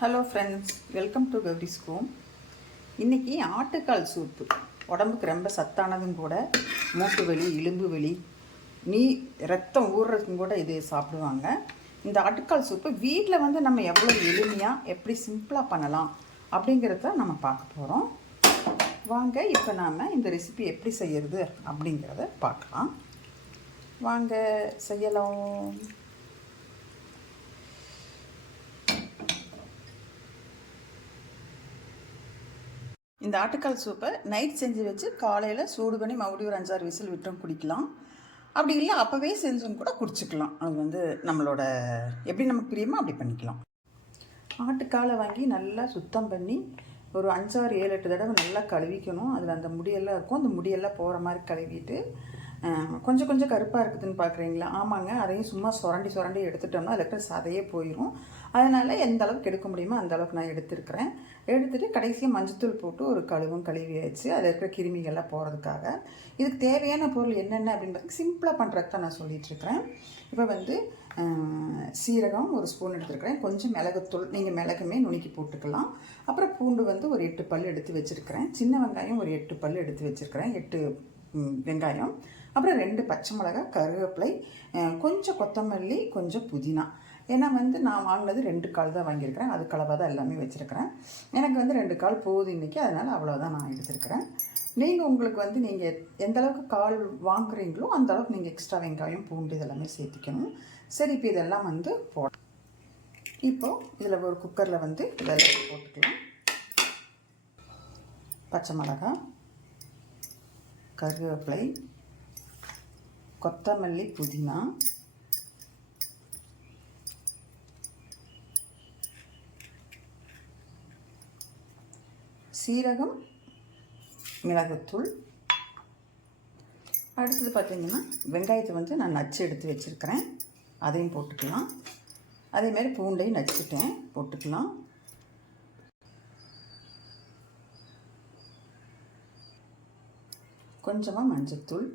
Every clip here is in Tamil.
Hello friends, welcome to Gowri's home. இன்றைக்கி ஆட்டுக்கால் சூப்பு உடம்புக்கு ரொம்ப சத்தானதும் கூட. மூட்டு வலி, இழும்பு வலி, ரத்தம் ஊறுறதுக்கும் கூட இது சாப்பிடுவாங்க. இந்த ஆட்டுக்கால் சூப்பு வீட்டில் நம்ம எவ்வளோ எளிமையாக எப்படி சிம்பிளாக பண்ணலாம் அப்படிங்கிறத நம்ம பார்க்க போகிறோம். வாங்க, இப்போ நாம் இந்த ரெசிபி எப்படி செய்கிறது அப்படிங்கிறத பார்க்கலாம். வாங்க செய்யலாம். இந்த ஆட்டுக்கால் சூப்பை நைட் செஞ்சு வச்சு காலையில் சூடு பண்ணி மறுபடியும் ஒரு 5-6 விசில் விட்டும் குடிக்கலாம். அப்படி இல்லை அப்போவே செஞ்சும் கூட குடிச்சிக்கலாம். அது நம்மளோட எப்படி நமக்கு பிரியமோ அப்படி பண்ணிக்கலாம். ஆட்டுக்காலை வாங்கி நல்லா சுத்தம் பண்ணி ஒரு 5-6-7-8 தடவை நல்லா கழுவிக்கணும். அதில் அந்த முடியெல்லாம் இருக்கும். அந்த முடியெல்லாம் போகிற மாதிரி கழுவிட்டு, கொஞ்சம் கொஞ்சம் கருப்பாக இருக்குதுன்னு பார்க்குறீங்களா? ஆமாங்க, அதையும் சும்மா சுரண்டி எடுத்துட்டோம்னா அதில் இருக்கிற சதையே போயிடும். அதனால் எந்த அளவுக்கு எடுக்க முடியுமோ அந்த அளவுக்கு நான் எடுத்துருக்கிறேன். எடுத்துகிட்டு கடைசியாக மஞ்சத்தூள் போட்டு ஒரு கழுவி வச்சு அதில் இருக்கிற கிருமிகள்லாம் போகிறதுக்காக. இதுக்கு தேவையான பொருள் என்னென்ன அப்படின்றது சிம்பிளாக பண்ணுறதுக்கு தான் நான் சொல்லிகிட்ருக்கிறேன். இப்போ சீரகம் ஒரு ஸ்பூன் எடுத்துருக்கிறேன். கொஞ்சம் மிளகுத்தூள், நீங்கள் மிளகுமே நுணுக்கி போட்டுக்கலாம். அப்புறம் பூண்டு ஒரு 8 பல் எடுத்து வச்சுருக்கிறேன். சின்ன வெங்காயம் ஒரு 8 பல் எடுத்து வச்சுருக்கிறேன். 8 வெங்காயம், அப்புறம் 2 பச்சை மிளகாய், கருவேப்பிலை, கொஞ்சம் கொத்தமல்லி, கொஞ்சம் புதினா. ஏன்னா நான் வாங்கினது 2 கால் தான் வாங்கியிருக்கிறேன். அது கலவாக தான் எல்லாமே வச்சுருக்கிறேன். எனக்கு 2 கால் போகுது இன்றைக்கி, அதனால் அவ்வளோதான் நான் எடுத்துருக்கிறேன். நீங்கள் உங்களுக்கு நீங்கள் எந்த அளவுக்கு கால் வாங்குறீங்களோ அந்த அளவுக்கு நீங்கள் எக்ஸ்ட்ரா வெங்காயம், பூண்டு இதெல்லாமே சேர்த்திக்கணும். சரி, இப்போ இதெல்லாம் போட. இப்போது இதில் ஒரு குக்கரில் இதெல்லாம் போட்டுக்கலாம். பச்சை மிளகாய், கருவேப்பிலை, கொத்தமல்லி, புதினா, சீரகம், மிளகுத்தூள். அடுத்தது பார்த்திங்கன்னா வெங்காயத்தை நான் நச்சு எடுத்து வச்சுருக்கிறேன். அதையும் போட்டுக்கலாம். அதேமாதிரி பூண்டையும் நச்சுட்டேன், போட்டுக்கலாம். கொஞ்சமாக மஞ்சத்தூள்,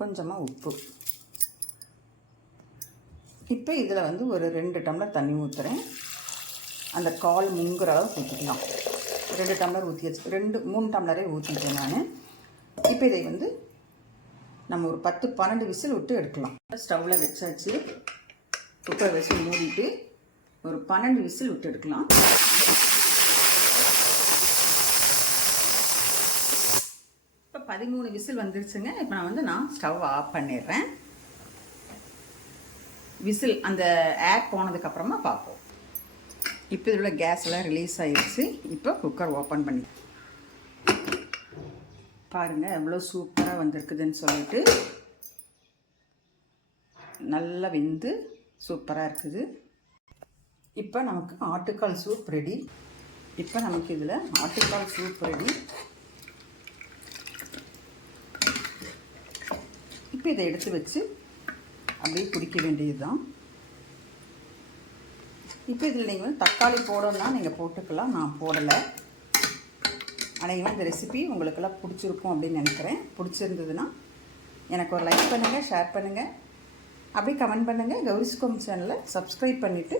கொஞ்சமாக உப்பு. இப்போ இதில் ஒரு 2 டம்ளர் தண்ணி ஊற்றுறேன். அந்த கால் முங்குற அளவு ஊற்றிக்கலாம். 2 டம்ளர் ஊற்றி வச்சு 3 டம்ளரே ஊற்றிட்டேன் நான். இப்போ இதை நம்ம ஒரு 10-12 விசில் விட்டு எடுக்கலாம். ஸ்டவ்வில் வச்சாச்சு. குக்கர் வச்சு மூடிட்டு ஒரு 12 விசில் விட்டு எடுக்கலாம். இப்போ 13 விசில் வந்துருச்சுங்க. இப்போ நான் ஸ்டவ் ஆஃப் பண்ணிடுறேன். விசில் அந்த ஏர் போனதுக்கப்புறமா பார்ப்போம். இப்போ இதோட கேஸ் எல்லாம் ரிலீஸ் ஆகிடுச்சு. இப்போ குக்கர் ஓப்பன் பண்ணி பாருங்கள் எவ்வளோ சூப்பராக வந்திருக்குதுன்னு சொல்லிட்டு. நல்லா வெந்து சூப்பராக இருக்குது. இப்போ நமக்கு ஆட்டுக்கால் சூப் ரெடி. இப்போ நமக்கு இதில் ஆட்டுக்கால் சூப் ரெடி. இப்போ இதை எடுத்து வச்சு அப்படியே குடிக்க வேண்டியது தான். இப்போ இதில் நீங்கள் தக்காளி போடணும்னா நீங்கள் போட்டுக்கலாம். நான் போடலை. ஆனால் இந்த ரெசிபி உங்களுக்கெல்லாம் பிடிச்சிருக்கும் அப்படின்னு நினைக்கிறேன். பிடிச்சிருந்ததுன்னா எனக்கு ஒரு லைக் பண்ணுங்கள், ஷேர் பண்ணுங்கள், அப்படியே கமெண்ட் பண்ணுங்கள். கௌரிஸ் ஹோம் சேனலை சப்ஸ்கிரைப் பண்ணிவிட்டு